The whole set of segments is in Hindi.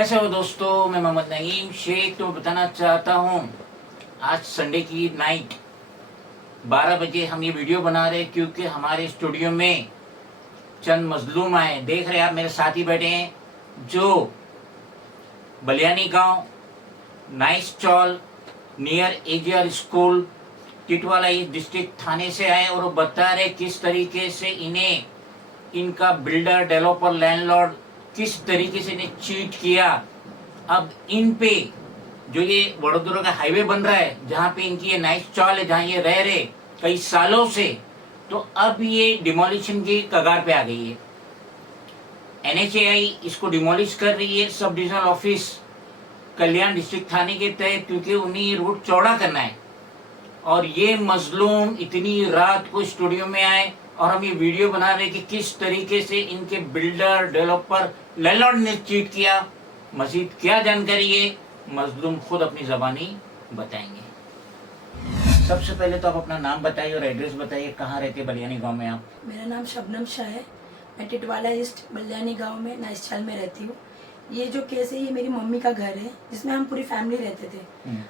कैसे हो दोस्तों, मैं मोहम्मद नईम शेख। तो बताना चाहता हूँ आज संडे की नाइट 12 बजे हम ये वीडियो बना रहे हैं क्योंकि हमारे स्टूडियो में चंद मजलूम आए। देख रहे हैं आप, मेरे साथी बैठे हैं जो बलियानी गांव, नाइस chawl, near AGR school, Titwala east district Thane से आए और वो बता रहे किस तरीके से इन्हें इनका बिल्डर, डेवलपर, लैंडलॉर्ड किस तरीके से इन्हें चीट किया। अब इन पे जो ये वडोदरा का हाईवे बन रहा है, जहाँ पे इनकी ये नाइस चौल है, जहाँ ये रह रहे कई सालों से, तो अब ये डिमोलिशन की कगार पे आ गई है। एनएचएआई इसको डिमोलिश कर रही है सब डिविजनल ऑफिस कल्याण डिस्ट्रिक्ट थाने के तहत, क्योंकि उन्हें ये रोड चौड़ा करना है। और ये मजलूम इतनी रात को स्टूडियो में आए और हम ये वीडियो बना रहे कि किस तरीके से इनके बिल्डर, डेवलपर, लैंडलॉर्ड ने चीट किया। मजीद क्या जानकारी है, मजलूम खुद अपनी जबानी बताएंगे। सबसे पहले तो आप अपना नाम बताइए और एड्रेस बताइए, कहाँ रहते बलियानी गांव में आप? मेरा नाम शबनम शाह है। मैं टिटवाला ईस्ट बलियानी गांव में नाइस चौल में रहती हूँ। ये जो केस है ये मेरी मम्मी का घर है, जिसमें हम पूरी फैमिली रहते थे।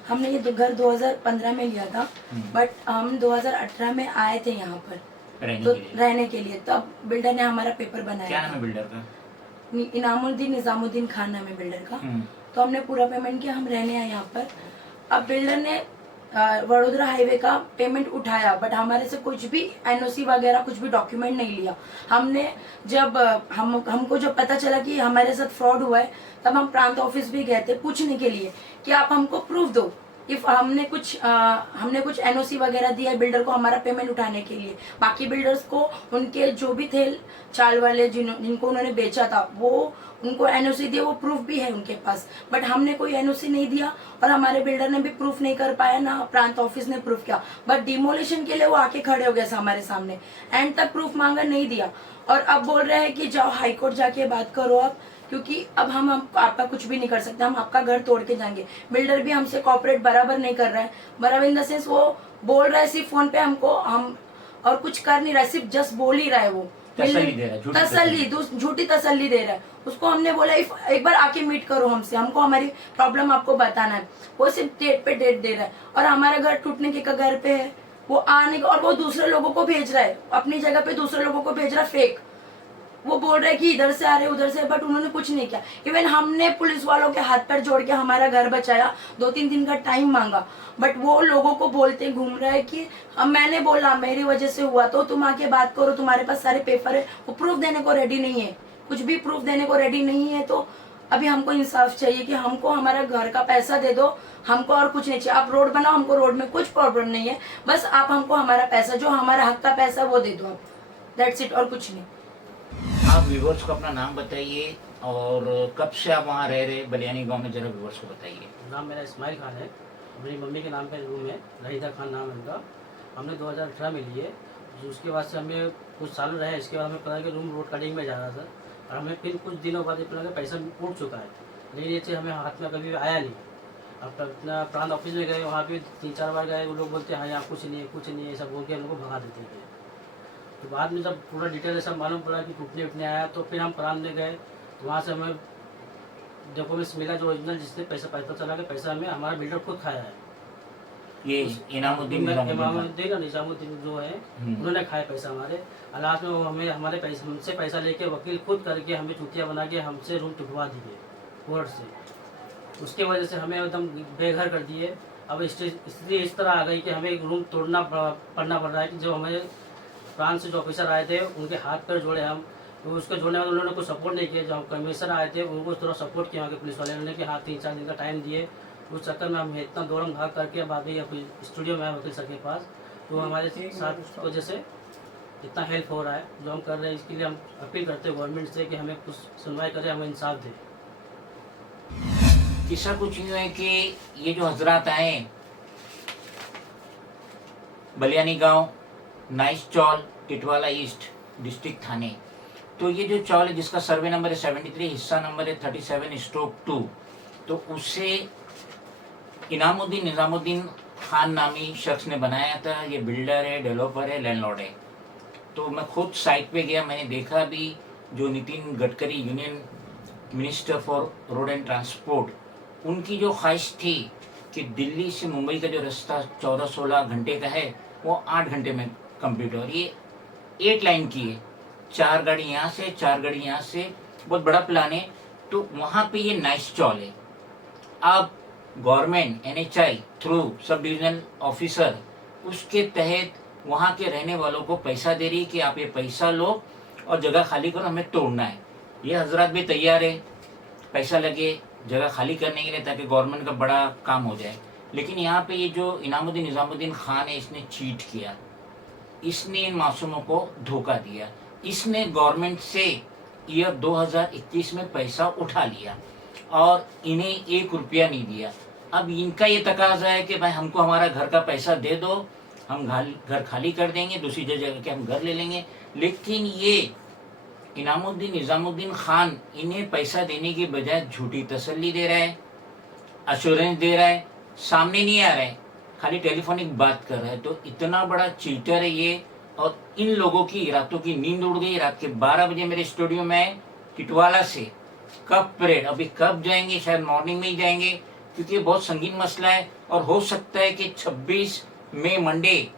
हमने ये घर 2015 में लिया था, बट हम 2018 में आए थे यहाँ पर रहने के लिए। तब बिल्डर ने हमारा पेपर बनाया। क्या नाम है बिल्डर का? इनामुद्दीन निजामुद्दीन खान नाम है बिल्डर का। तो हमने पूरा पेमेंट किया, हम रहने आए यहाँ पर। अब बिल्डर ने वडोदरा हाईवे का पेमेंट उठाया, बट हमारे से कुछ भी एनओसी वगैरह कुछ भी डॉक्यूमेंट नहीं लिया। हमने जब हमको जब पता चला कि हमारे साथ फ्रॉड हुआ है, तब हम प्रांत ऑफिस भी गए थे पूछने के लिए कि आप हमको प्रूफ दो। इफ हमने कुछ एनओसी वगैरह दिया है बिल्डर को हमारा पेमेंट उठाने के लिए। बाकी बिल्डर्स को उनके जो भी थे चाल वाले जिनको उन्होंने बेचा था, वो उनको एनओसी दिया, वो प्रूफ भी है उनके पास। बट हमने कोई एनओसी नहीं दिया और हमारे बिल्डर ने भी प्रूफ नहीं कर पाया, ना प्रांत ऑफिस ने प्रूफ किया। बट डिमोलिशन के लिए वो आके खड़े हो गए हमारे सामने, एंड तक प्रूफ मांगा, नहीं दिया। और अब बोल रहे हैं कि जाओ हाईकोर्ट जाके बात करो आप, क्योंकि अब हम आपका कुछ भी नहीं कर सकते, हम आपका घर तोड़ के जाएंगे। बिल्डर भी हमसे कॉपरेट बराबर नहीं कर रहा है। बराबर इन द सेंस वो बोल रहा है सिर्फ फोन पे हमको, हम और कुछ कर नहीं रहा है, सिर्फ जस्ट बोल ही रहा है। वो झूठी तसल्ली दे रहा है। उसको हमने बोला एक बार आके मीट करो हमसे, हमको हमारी प्रॉब्लम आपको बताना है। वो सिर्फ डेट पे डेट दे रहा है और हमारा घर टूटने के कगार पे है। वो आने का, और वो दूसरे लोगों को भेज रहा है, अपनी जगह पे दूसरे लोगों को भेज रहा है फेक। वो बोल रहे कि इधर से आ रहे उधर से, बट उन्होंने कुछ नहीं किया। इवन हमने पुलिस वालों के हाथ पैर जोड़ के हमारा घर बचाया, 2-3 दिन का टाइम मांगा, बट वो लोगों को बोलते घूम रहा है कि मैंने बोला मेरी वजह से हुआ, तो तुम आके बात करो, तुम्हारे पास सारे पेपर है। वो प्रूफ देने को रेडी नहीं है, कुछ भी प्रूफ देने को रेडी नहीं है। तो अभी हमको इंसाफ चाहिए कि हमको हमारा घर का पैसा दे दो, हमको और कुछ नहीं चाहिए। आप रोड बनाओ, हमको रोड में कुछ प्रॉब्लम नहीं है, बस आप हमको हमारा पैसा, जो हमारा हक का पैसा, वो दे दो आप। दैट्स इट, और कुछ नहीं। आप व्यूवर्स को अपना नाम बताइए और कब से आप वहाँ रह रहे बलियानी गांव में, जरा व्यूवर्स को बताइए। नाम मेरा इस्माइल खान है, मेरी मम्मी के नाम पे रूम है, रहीदा खान नाम है उनका। हमने 2018 में लिए, उसके बाद से हमें कुछ साल रहे। इसके बाद हमें पता कि रूम रोड कटिंग में जा रहा था, और हमें फिर कुछ दिनों बाद पता कि पैसा उठ चुका है, लेकिन ये चीज़ हमें हाथ में कभी आया नहीं। अब अपना प्रांत ऑफिस में गए, वहाँ पे 3-4 बार गए, वो लोग बोलते हैं हाँ यहाँ कुछ नहीं है, कुछ नहीं है, सब बोल के हम लोग को भगा देते हैं। तो बाद में जब पूरा डिटेल सब मालूम पड़ा कि टूटने उठने आया, तो फिर हम प्रांत में गए, तो वहाँ से हमें डॉक्यूमेंट्स मिला जो ओरिजिनल, जिससे पैसा पता चला कि पैसा हमें हमारा बिल्डर खुद खाया है। ये इनामुद्दीन और निजामुद्दीन जो है, उन्होंने खाया पैसा हमारे। लास्ट में वो हमें हमारे पैसे, हमसे पैसा लेके वकील खुद करके हमें चूतिया बना के हमसे रूम टुटवा दिए कोर्ट से। उसके वजह से हमें एकदम बेघर कर दिए। अब स्थिति इस तरह आ गई कि हमें एक रूम तोड़ना पड़ना पड़ रहा है। कि जो हमें प्रांत से जो ऑफिसर आए थे, उनके हाथ पैर जोड़े हम, तो उसके जोड़ने में उन्होंने कुछ सपोर्ट नहीं किया। जो कमिश्नर आए थे उनको थोड़ा सपोर्ट किया, वहाँ के पुलिस वाले ने कि हाँ 3-4 दिन का टाइम दिए। उस चक्कर में हम इतना दौड़म भाग करके अब आगे स्टूडियो में आए वकील सर के पास। तो हमारे साथ वजह से इतना हेल्प हो रहा है जो हम कर रहे हैं। इसके लिए हम अपील करते हैं गवर्नमेंट से कि हमें कुछ सुनवाई करें, हमें इंसाफ दे। किस्सा कुछ यूँ है कि ये जो हजरात आए बलियानी गांव, नाइस चौल, टिटवाला ईस्ट डिस्ट्रिक्ट थाने, तो ये जो चौल है जिसका सर्वे नंबर है 73, हिस्सा नंबर है 37/2, तो उससे इनामुद्दीन निजामुद्दीन खान नामी शख्स ने बनाया था। ये बिल्डर है, डेवलपर है, लैंडलॉर्ड है। तो मैं खुद साइट पे गया, मैंने देखा भी, जो Nitin Gadkari union minister for road and transport, उनकी जो ख्वाहिश थी कि दिल्ली से मुंबई का जो रास्ता 14-16 घंटे का है वो 8 घंटे में कंप्लीट हो, और ये 8 लाइन की है, 4 गाड़ी यहाँ से 4 गाड़ी यहाँ से, बहुत बड़ा प्लान है। तो वहाँ पे ये नाइस चौल है। अब government NHI through sub divisional officer उसके तहत वहाँ के रहने वालों को पैसा दे रही है कि आप ये पैसा लो और जगह खाली करो, हमें तोड़ना है। ये हजरत भी तैयार है पैसा लगे जगह खाली करने के लिए, ताकि गवर्नमेंट का बड़ा काम हो जाए। लेकिन यहाँ पे ये जो इनामुद्दीन निजामुद्दीन खान है, इसने चीट किया, इसने इन मासूमों को धोखा दिया। इसने गवर्नमेंट से ईयर 2021 में पैसा उठा लिया और इन्हें 1 रुपया नहीं दिया। अब इनका ये तकाजा है कि भाई हमको हमारा घर का पैसा दे दो, हम घर खाली कर देंगे, दूसरी जगह के हम घर ले लेंगे। लेकिन ये इनामुद्दीन निजामुद्दीन खान इन्हें पैसा देने की बजाय झूठी तसल्ली दे रहा है, अश्योरेंस दे रहा है, सामने नहीं आ रहा है, खाली टेलीफोनिक बात कर रहा है। तो इतना बड़ा चीटर है ये। और इन लोगों की रातों की नींद उड़ गई। रात के 12 बजे मेरे स्टूडियो में टिटवाला से कब परेड, अभी कब जाएंगे, शायद मॉर्निंग में ही जाएंगे, क्योंकि ये बहुत संगीन मसला है। और हो सकता है कि 26 मई मंडे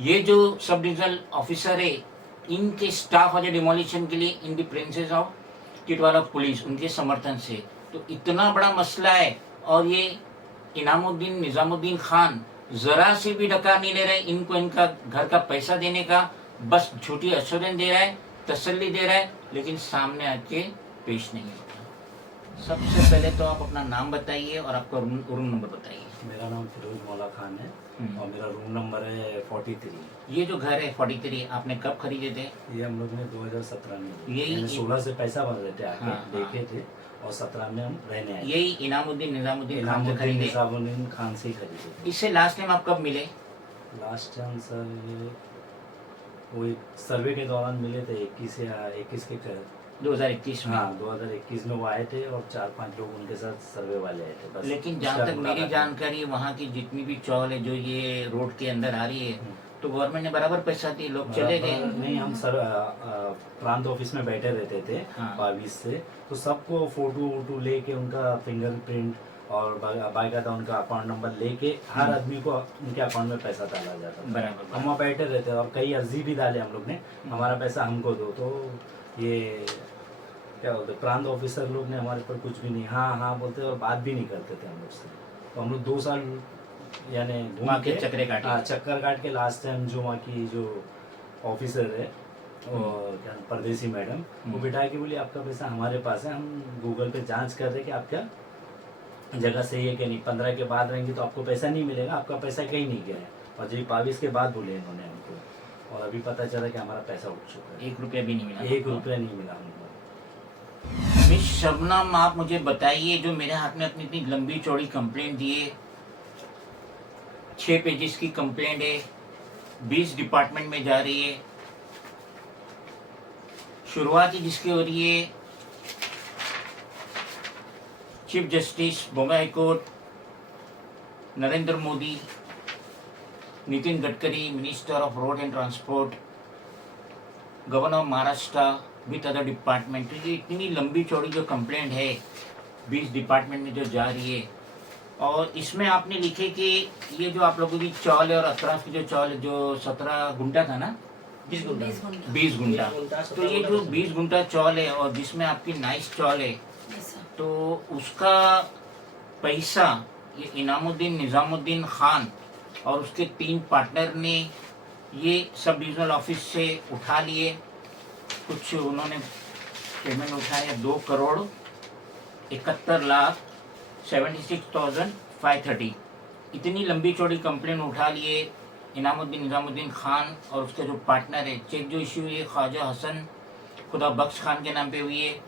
ये जो सब डिविजनल ऑफिसर है इनके स्टाफ आ जाए डिमोलिशन के लिए in the princess of Titwala police, उनके समर्थन से। तो इतना बड़ा मसला है। और ये इनामुद्दीन निजामुद्दीन खान जरा से भी डकार नहीं ले रहे इनको, इनका घर का पैसा देने का, बस झूठी एश्योरेंस दे रहा है, तसल्ली दे रहा है, लेकिन सामने आके पेश नहीं होता। सबसे पहले तो आप अपना नाम बताइए और आपका रूम नंबर बताइए। मेरा नाम फिरोज मौला खान है और मेरा रूम नंबर है 43। ये जो घर है 43 आपने कब खरीदे थे? ये हम लोग ने 2017 में, यही 16 से पैसा भर रहे थे आके, हाँ, देखे थे, और 17 में हम रहने आए। यही इनामुद्दीन निजामुद्दीन खान से खरीदे? निजामुद्दीन खान से ही खरीदे थे। इससे लास्ट टाइम आप कब मिले? लास्ट टाइम सर वो एक सर्वे के दौरान मिले थे, 21 के 2021 में। हाँ 2021 में वो आए थे और 4-5 लोग उनके साथ सर्वे वाले आए थे बस। लेकिन जहाँ तक मेरी जानकारी, वहाँ की जितनी भी चौल है जो ये रोड के अंदर आ रही है, तो गवर्नमेंट ने बराबर पैसा दी, लोग चले गए। नहीं, हम सर प्रांत ऑफिस में बैठे रहते थे हाँ। 22 से, तो सबको फोटो वोटो लेके उनका फिंगरप्रिंट और बाकायदा उनका अकाउंट नंबर लेके हर आदमी को उनके अकाउंट में पैसा डाला जाता था। बराबर। हम वहाँ बैठे रहते और कई अर्जी भी डाले हम लोग ने, हमारा पैसा हमको दो। तो ये क्या बोलते, प्रांत ऑफिसर लोग ने हमारे पर कुछ भी नहीं हाँ हाँ बोलते और बात भी नहीं करते थे हम लोग से। तो हम लोग 2 साल यानी घूम के चक्कर काट के लास्ट टाइम जो वहाँ की जो ऑफिसर है और क्या परदेसी मैडम, वो बिठा के बोली आपका पैसा हमारे पास है, हम गूगल पे जांच कर रहे कि आपका जगह सही है कि नहीं, 15 के बाद रहेंगे तो आपको पैसा नहीं मिलेगा, आपका पैसा कहीं नहीं गया है। और जी 22 के बाद बोले इन्होंने हमको, और अभी पता चला कि हमारा पैसा उठ चुका है। 1 रुपया भी नहीं मिला? 1 रुपया नहीं मिला हमको। मिस शबनम, आप मुझे बताइए, जो मेरे हाथ में अपनी इतनी लंबी चौड़ी कंप्लेंट दी है, 6 पेजेस की कंप्लेंट है, 20 डिपार्टमेंट में जा रही है, शुरुआत ही जिसकी हो रही है chief justice Bombay high court Narendra Modi, Nitin Gadkari minister of road and transport, governor of Maharashtra with other department. तो ये इतनी लंबी चौड़ी जो कंप्लेंट है 20 डिपार्टमेंट में जो जा रही है, और इसमें आपने लिखे कि ये जो आप लोगों की चौल है और अतराफ की जो चौल है, जो 17 गुंटा था ना, 20 गुंटा। 20 गुंटा, तो ये जो 20 गुंटा चौल है और जिसमें आपकी नाइस चौल है, तो उसका पैसा ये इनामुद्दीन निजामुद्दीन खान और उसके 3 पार्टनर ने ये सब डिविजनल ऑफिस से उठा लिए। कुछ उन्होंने पेमेंट उठाया 2,71,76,530। इतनी लंबी चौड़ी कंप्लेंट उठा लिए इनामुद्दीन निजामुद्दीन खान और उसके जो पार्टनर है। चेक जो इश्यू हुई है ख्वाजा हसन खुदा बख्श खान के नाम पे हुई है,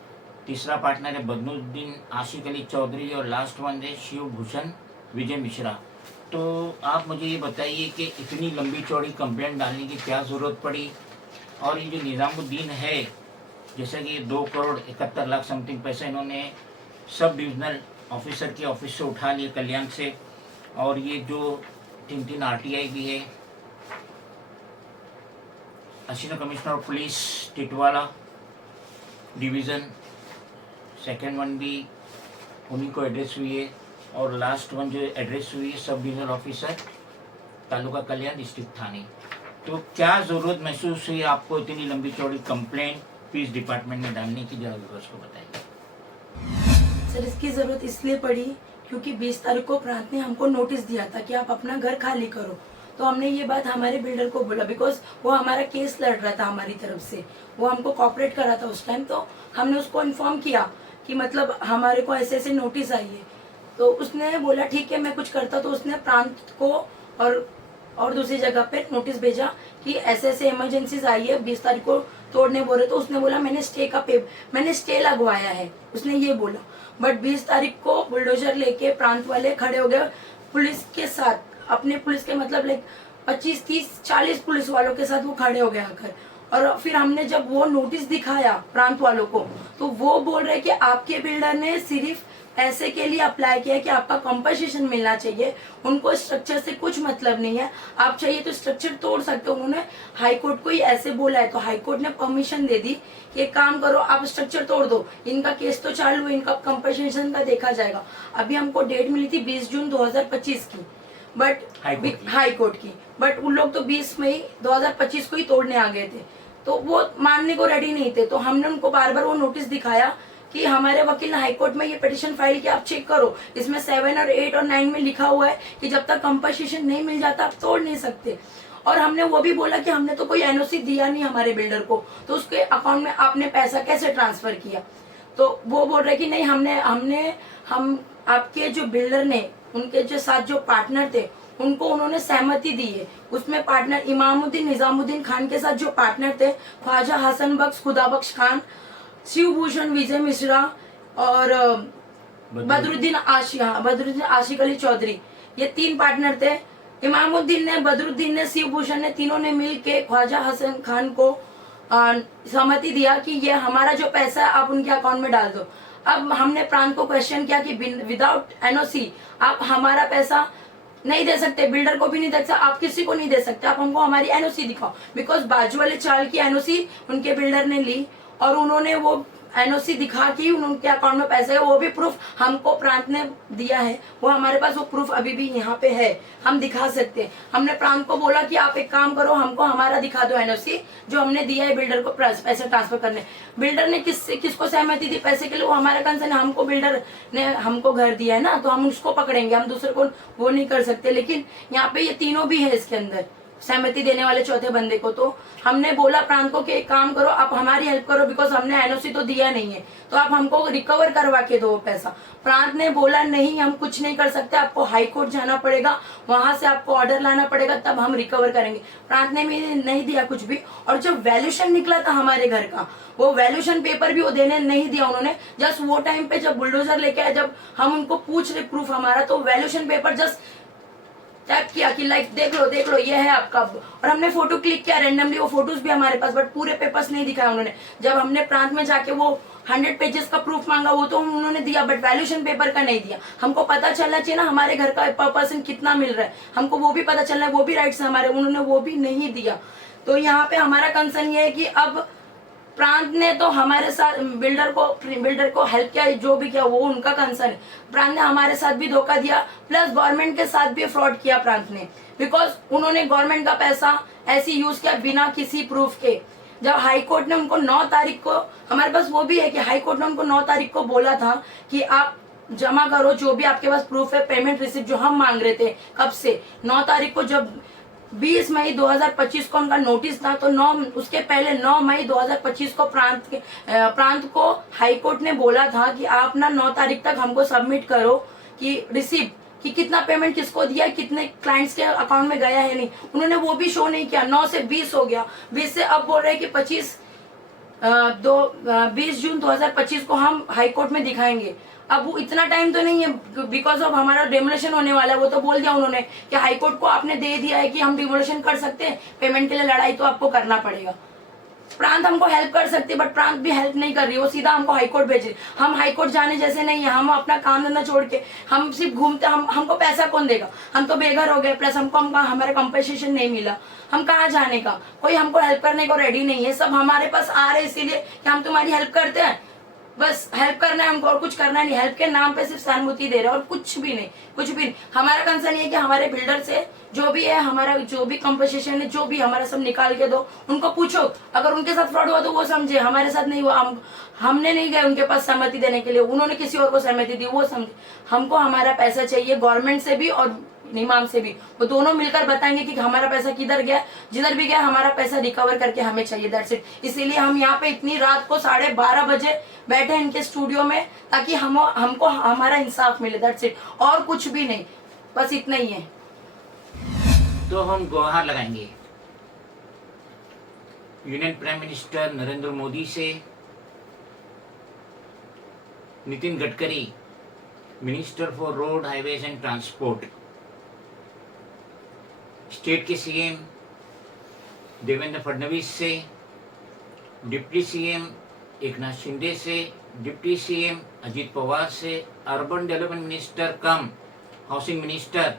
तीसरा पार्टनर है बदनुद्दीन आशिक अली चौधरी और लास्ट वन है शिव भूषण विजय मिश्रा। तो आप मुझे ये बताइए कि इतनी लंबी चौड़ी कंप्लेंट डालने की क्या ज़रूरत पड़ी, और ये जो निज़ामुद्दीन है, जैसे कि 2,71,00,000 समथिंग पैसा इन्होंने सब डिविजनल ऑफिसर के ऑफिस से उठा लिए कल्याण से, और ये जो 3 RTI भी है, assistant commissioner of police Titwala division, second one भी उन्हीं को एड्रेस हुई है, और लास्ट वन जो एड्रेस हुई है सब डिवीजनल ऑफिसर तालुका कल्याण डिस्ट्रिक्ट थाने। तो क्या ज़रूरत महसूस हुई आपको इतनी लंबी चौड़ी कंप्लेंट पीस डिपार्टमेंट में डालने की, जरा व्यूअर्स को बताइए। सर इसकी ज़रूरत इसलिए पड़ी क्योंकि 20 तारीख को प्रांत ने हमको नोटिस दिया था कि आप अपना घर खाली करो। तो हमने ये बात हमारे बिल्डर को बोला, बिकॉज वो हमारा केस लड़ रहा था हमारी तरफ से, वो हमको कॉपरेट कर रहा था उस टाइम। तो हमने उसको इन्फॉर्म किया कि मतलब हमारे को ऐसे ऐसे नोटिस आई है। तो उसने बोला ठीक है मैं कुछ करता। तो उसने प्रांत को और दूसरी जगह पे नोटिस भेजा कि ऐसे ऐसे इमरजेंसीज आई है, 20 तारीख को तोड़ने बोल रहे। तो उसने बोला मैंने स्टे लगवाया है, उसने ये बोला। बट 20 तारीख को बुलडोजर लेके प्रांत वाले खड़े हो गए पुलिस के साथ, अपने पुलिस के मतलब लाइक 25, 30, 40 पुलिस वालों के साथ वो खड़े हो गए आकर। और फिर हमने जब वो नोटिस दिखाया प्रांत वालों को, तो वो बोल रहे कि आपके बिल्डर ने सिर्फ पैसे के लिए अप्लाई किया कि आपका कंपनसेशन मिलना चाहिए, उनको स्ट्रक्चर से कुछ मतलब नहीं है, आप चाहिए तो स्ट्रक्चर तोड़ सकते हो। उन्होंने हाई कोर्ट को ही ऐसे बोला है, तो हाई कोर्ट ने परमिशन दे दी कि एक काम करो आप स्ट्रक्चर तोड़ दो, इनका केस तो चालू है, इनका कंपनसेशन का देखा जाएगा। अभी हमको डेट मिली थी 20 जून 2025 की, बट हाई कोर्ट की, बट उन लोग तो 20 मई 2025 को ही तोड़ने आ गए थे। तो वो मानने को रेडी नहीं थे। तो हमने उनको बार बार वो नोटिस दिखाया कि हमारे वकील ने हाई कोर्ट में ये पिटीशन फाइल किया, आप चेक करो, इसमें 7 और 8 और 9 में लिखा हुआ है कि जब तक कंपनसेशन नहीं मिल जाता आप तोड़ नहीं सकते। और हमने वो भी बोला कि हमने तो कोई एनओसी दिया नहीं हमारे बिल्डर को, तो उसके अकाउंट में आपने पैसा कैसे ट्रांसफर किया। तो वो बोल रहे कि नहीं हम आपके जो बिल्डर ने उनके जो साथ जो पार्टनर थे उनको उन्होंने सहमति दी है। उसमें पार्टनर इमामुद्दीन निजामुद्दीन खान के साथ जो पार्टनर थे ख्वाजा हसन बख्श, खुदा बख्श खान, शिवभूषण विजय मिश्रा और बदरुद्दीन आशिक अली चौधरी, ये 3 पार्टनर थे। इमामुद्दीन ने, बदरुद्दीन ने, शिवभूषण ने, तीनों ने मिल के ख्वाजा हसन खान को सहमति दिया कि ये हमारा जो पैसा है आप उनके अकाउंट में डाल दो। अब हमने प्रांत को क्वेश्चन किया कि विदाउट एनओसी आप हमारा पैसा नहीं दे सकते, बिल्डर को भी नहीं दे सकते, आप किसी को नहीं दे सकते, आप हमको हमारी एनओसी दिखाओ। बिकॉज बाजू वाले चाल की एनओसी उनके बिल्डर ने ली और उन्होंने वो एनओसी दिखा कि उनके अकाउंट में पैसे है, वो भी प्रूफ हमको प्रांत ने दिया है, वो हमारे पास वो प्रूफ अभी भी यहाँ पे है, हम दिखा सकते हैं। हमने प्रांत को बोला कि आप एक काम करो, हमको हमारा दिखा दो एनओसी जो हमने दिया है बिल्डर को पैसे ट्रांसफर करने। बिल्डर ने किसको सहमति दी पैसे के लिए, वो हमारा कंसर्न है, हमको बिल्डर ने हमको घर दिया है ना, तो हम उसको पकड़ेंगे, हम दूसरे को वो नहीं कर सकते। लेकिन यहाँ पे ये तीनों भी है इसके अंदर, सहमति देने वाले चौथे बंदे को। तो हमने बोला प्रांत को कि एक काम करो, आप हमारी हेल्प करो, बिकॉज हमने एनओसी तो दिया नहीं है, तो आप हमको रिकवर करवा के दो पैसा। प्रांत ने बोला नहीं हम कुछ नहीं कर सकते, आपको हाई कोर्ट जाना पड़ेगा, वहां से आपको ऑर्डर लाना पड़ेगा, तब हम रिकवर करेंगे। प्रांत ने भी नहीं दिया कुछ भी। और जब वैल्यूशन निकला था हमारे घर का, वो वैल्यूशन पेपर भी वो देने नहीं दिया उन्होंने। जस्ट वो टाइम पे जब बुलडोजर लेके आए, जब हम उनको पूछ रहे प्रूफ हमारा, तो वैल्यूशन पेपर जस्ट टैप किया कि लाइक देख लो ये है आपका, और हमने फोटो क्लिक किया रैंडमली, वो फोटोज भी हमारे पास, बट पूरे पेपर्स नहीं दिखाया उन्होंने। जब हमने प्रांत में जाके वो 100 पेजेस का प्रूफ मांगा, वो तो उन्होंने दिया, बट वैल्यूशन पेपर का नहीं दिया। हमको पता चलना चाहिए ना हमारे घर का पर पर्सन कितना मिल रहा है, हमको वो भी पता चलना है, वो भी राइट्स है हमारे, उन्होंने वो भी नहीं दिया। तो यहाँ पे हमारा कंसर्न ये है कि अब प्रांत ने तो हमारे साथ बिल्डर को हेल्प किया, जो भी किया वो उनका कंसर्न है। प्रांत ने हमारे साथ भी धोखा दिया, प्लस गवर्नमेंट के साथ भी फ्रॉड किया प्रांत ने, बिकॉज उन्होंने गवर्नमेंट का पैसा ऐसे यूज किया बिना किसी प्रूफ के। जब हाई कोर्ट ने उनको 9 तारीख को, हमारे पास वो भी है कि हाई कोर्ट ने उनको 9 तारीख को बोला था कि आप जमा करो जो भी आपके पास प्रूफ है, पेमेंट रिसिप्ट जो हम मांग रहे थे कब से। 9 तारीख को जब 20 मई 2025 को उनका नोटिस था, तो उसके पहले 9 मई 2025 को प्रांत को हाई कोर्ट ने बोला था कि आप ना 9 तारीख तक हमको सबमिट करो कि रिसिप्ट कि कितना पेमेंट किसको दिया है, कितने क्लाइंट्स के अकाउंट में गया है नहीं। उन्होंने वो भी शो नहीं किया। 9 से 20 हो गया, 20 से अब बोल रहे हैं कि 20 जून 2025 को हम हाई कोर्ट में दिखाएंगे। अब वो इतना टाइम तो नहीं है, बिकॉज ऑफ हमारा डेमोलेशन होने वाला है। वो तो बोल दिया उन्होंने कि हाई कोर्ट को आपने दे दिया है कि हम डिमोलेशन कर सकते हैं, पेमेंट के लिए लड़ाई तो आपको करना पड़ेगा। प्रांत हमको हेल्प कर सकती है, बट प्रांत भी हेल्प नहीं कर रही, वो सीधा हमको हाई कोर्ट भेज रही। हम हाई कोर्ट जाने जैसे नहीं है, हम अपना काम धंधा छोड़ के हम सिर्फ घूमते, हमको पैसा कौन देगा, हम तो बेघर हो गए, प्लस हमको हमारा कंपनसेशन नहीं मिला, हम कहाँ जाने का, कोई हमको हेल्प करने को रेडी नहीं है। सब हमारे पास आ रहे इसीलिए कि हम तुम्हारी हेल्प करते हैं, बस हेल्प करना है हमको और कुछ करना नहीं। हेल्प के नाम पे सिर्फ सहानुभूति दे रहे हैं और कुछ भी नहीं, कुछ भी नहीं। हमारा कंसर्न ये है कि हमारे बिल्डर से जो भी है, हमारा जो भी कंपनसेशन है, जो भी हमारा सब निकाल के दो। उनको पूछो, अगर उनके साथ फ्रॉड हुआ तो वो समझे, हमारे साथ नहीं हुआ। हमने नहीं गए उनके पास सहमति देने के लिए, उन्होंने किसी और को सहमति दी, वो समझे। हमको हमारा पैसा चाहिए, गवर्नमेंट से भी और इमाम से भी, वो दोनों मिलकर बताएंगे कि हमारा पैसा किधर गया। जिधर भी गया हमारा पैसा रिकवर करके हमें चाहिए, दैट्स इट। इसीलिए हम यहाँ पे इतनी रात को 12:30 बजे बैठे इनके स्टूडियो में, ताकि हमको हमारा इंसाफ मिले, दैट्स इट। और कुछ भी नहीं, बस इतना ही है। तो हम गुहार लगाएंगे union prime minister Narendra Modi से, Nitin Gadkari minister for road highways and transport, state के सीएम देवेंद्र फडणवीस से, डिप्टी सीएम एकनाथ शिंदे से, डिप्टी सीएम अजित पवार से, अर्बन डेवलपमेंट मिनिस्टर कम हाउसिंग मिनिस्टर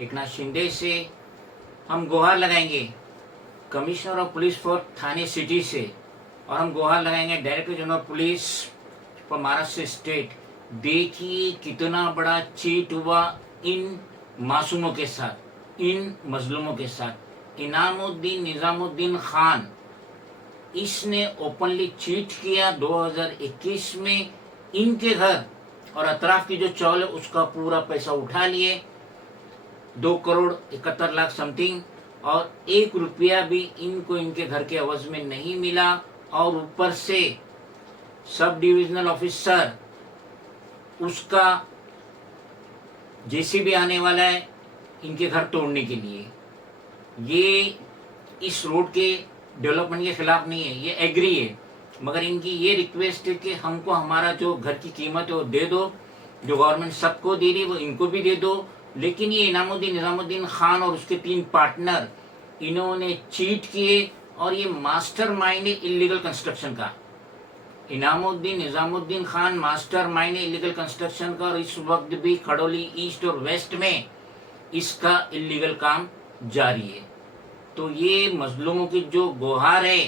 एकनाथ शिंदे से हम गुहार लगाएंगे commissioner of police for Thane city से, और हम गुहार लगाएंगे director general of police for Maharashtra state. देखिए कितना बड़ा चीट हुआ इन मासूमों के साथ, इन मजलूमों के साथ। इनामुद्दीन निजामुद्दीन खान, इसने ओपनली चीट किया 2021 में। इनके घर और अतराफ की जो चौल है उसका पूरा पैसा उठा लिए, 2,71,00,000 समथिंग, और 1 रुपया भी इनको इनके घर के एवज में नहीं मिला। और ऊपर से सब डिविजनल ऑफिसर, उसका जेसीबी आने वाला है इनके घर तोड़ने के लिए। ये इस रोड के डेवलपमेंट के खिलाफ नहीं है, ये एग्री है, मगर इनकी ये रिक्वेस्ट है कि हमको हमारा जो घर की कीमत है वो दे दो, जो गवर्नमेंट सबको दे रही है वो इनको भी दे दो। लेकिन ये इनामुद्दीन निजामुद्दीन खान और उसके 3 पार्टनर, इन्होंने चीट किए, और ये मास्टर माइंड है इलीगल कंस्ट्रक्शन का। इनामुद्दीन निजामुद्दीन खान मास्टर माइंड है इलीगल कंस्ट्रक्शन का, और इस वक्त भी खड़ोली ईस्ट और वेस्ट में इसका इलीगल काम जारी है। तो ये मजलूमों की जो गुहार है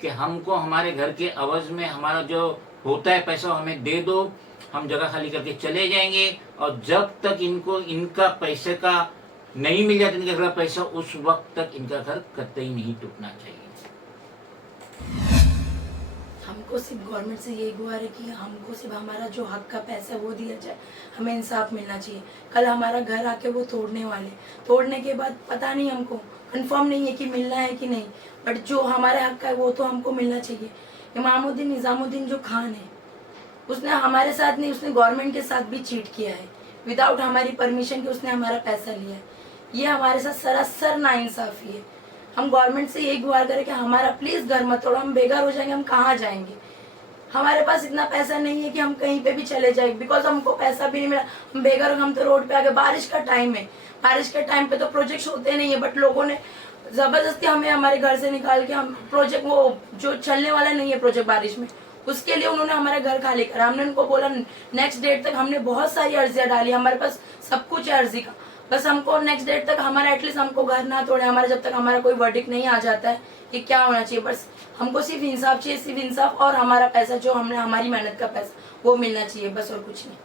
कि हमको हमारे घर के अवज में हमारा जो होता है पैसा हमें दे दो, हम जगह खाली करके चले जाएंगे। और जब तक इनको इनका पैसे का नहीं मिल जाता इनका घर का पैसा, उस वक्त तक इनका घर कतई नहीं टूटना चाहिए। हमको सिर्फ गवर्नमेंट से यही गुहार है कि हमको सिर्फ हमारा जो हक का पैसा है वो दिया जाए, हमें इंसाफ मिलना चाहिए। कल हमारा घर आके वो तोड़ने वाले, तोड़ने के बाद पता नहीं, हमको कंफर्म नहीं है कि मिलना है कि नहीं, बट जो हमारे हक का है वो तो हमको मिलना चाहिए। इमामुद्दीन निजामुद्दीन जो खान है, उसने हमारे साथ नहीं, उसने गवर्नमेंट के साथ भी चीट किया है, विदाउट हमारी परमिशन के उसने हमारा पैसा लिया है। ये हमारे साथ सरासर नाइंसाफी है। हम गवर्नमेंट से यही गुहार करें कि हमारा प्लीज घर मत तोड़ो, हम बेघर हो जाएंगे, हम कहाँ जाएंगे। हमारे पास इतना पैसा नहीं है कि हम कहीं पे भी चले जाए, बिकॉज हमको पैसा भी नहीं मिला, हम बेघर, हम तो रोड पे आ गए। बारिश का टाइम है, बारिश के टाइम पे तो प्रोजेक्ट होते नहीं है, बट लोगों ने जबरदस्ती हमें हमारे घर से निकाल के, हम प्रोजेक्ट वो जो चलने वाला नहीं है प्रोजेक्ट बारिश में, उसके लिए उन्होंने हमारा घर खाली करा। हमने उनको बोला नेक्स्ट डेट तक, हमने बहुत सारी अर्जियां डाली, हमारे पास सब कुछ है अर्जी का, बस हमको नेक्स्ट डेट तक हमारा एटलीस्ट हमको घर ना तोड़े, हमारा जब तक हमारा कोई वर्डिक्ट नहीं आ जाता है कि क्या होना चाहिए। बस हमको सिर्फ इंसाफ चाहिए, सिर्फ इंसाफ, और हमारा पैसा जो हमने हमारी मेहनत का पैसा वो मिलना चाहिए, बस और कुछ नहीं।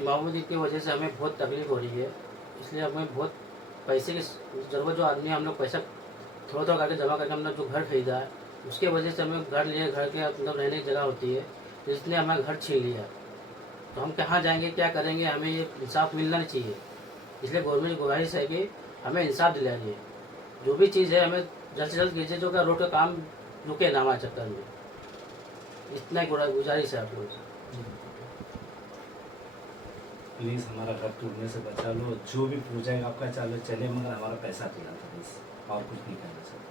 इमामुद्दीन की वजह से हमें बहुत तकलीफ हो रही है, इसलिए हमें बहुत पैसे की ज़रूरत। जो आदमी हम लोग पैसा थोड़ा थोड़ा करके जमा करके हमने जो घर खरीदा है, उसके वजह से हमें घर लिए, घर के मतलब रहने की जगह होती है, इसलिए हमें घर छीन लिया। तो हम कहाँ जाएंगे, क्या करेंगे, हमें ये इंसाफ मिलना चाहिए। इसलिए गवर्नमेंट की गुजारिश है कि हमें इंसाफ दिलाइए, जो भी चीज़ है हमें जल्द से जल्द कीजिए, जो का रोड का काम रुके ना हमारे चक्कर में। इतना गुजारिश है आप लोगों से। प्लीज़ हमारा घर टूटने से बचा लो, जो भी प्रोजेक्ट आपका चालू चले, मगर हमारा पैसा दिला दो, बस और कुछ नहीं करना चाहिए।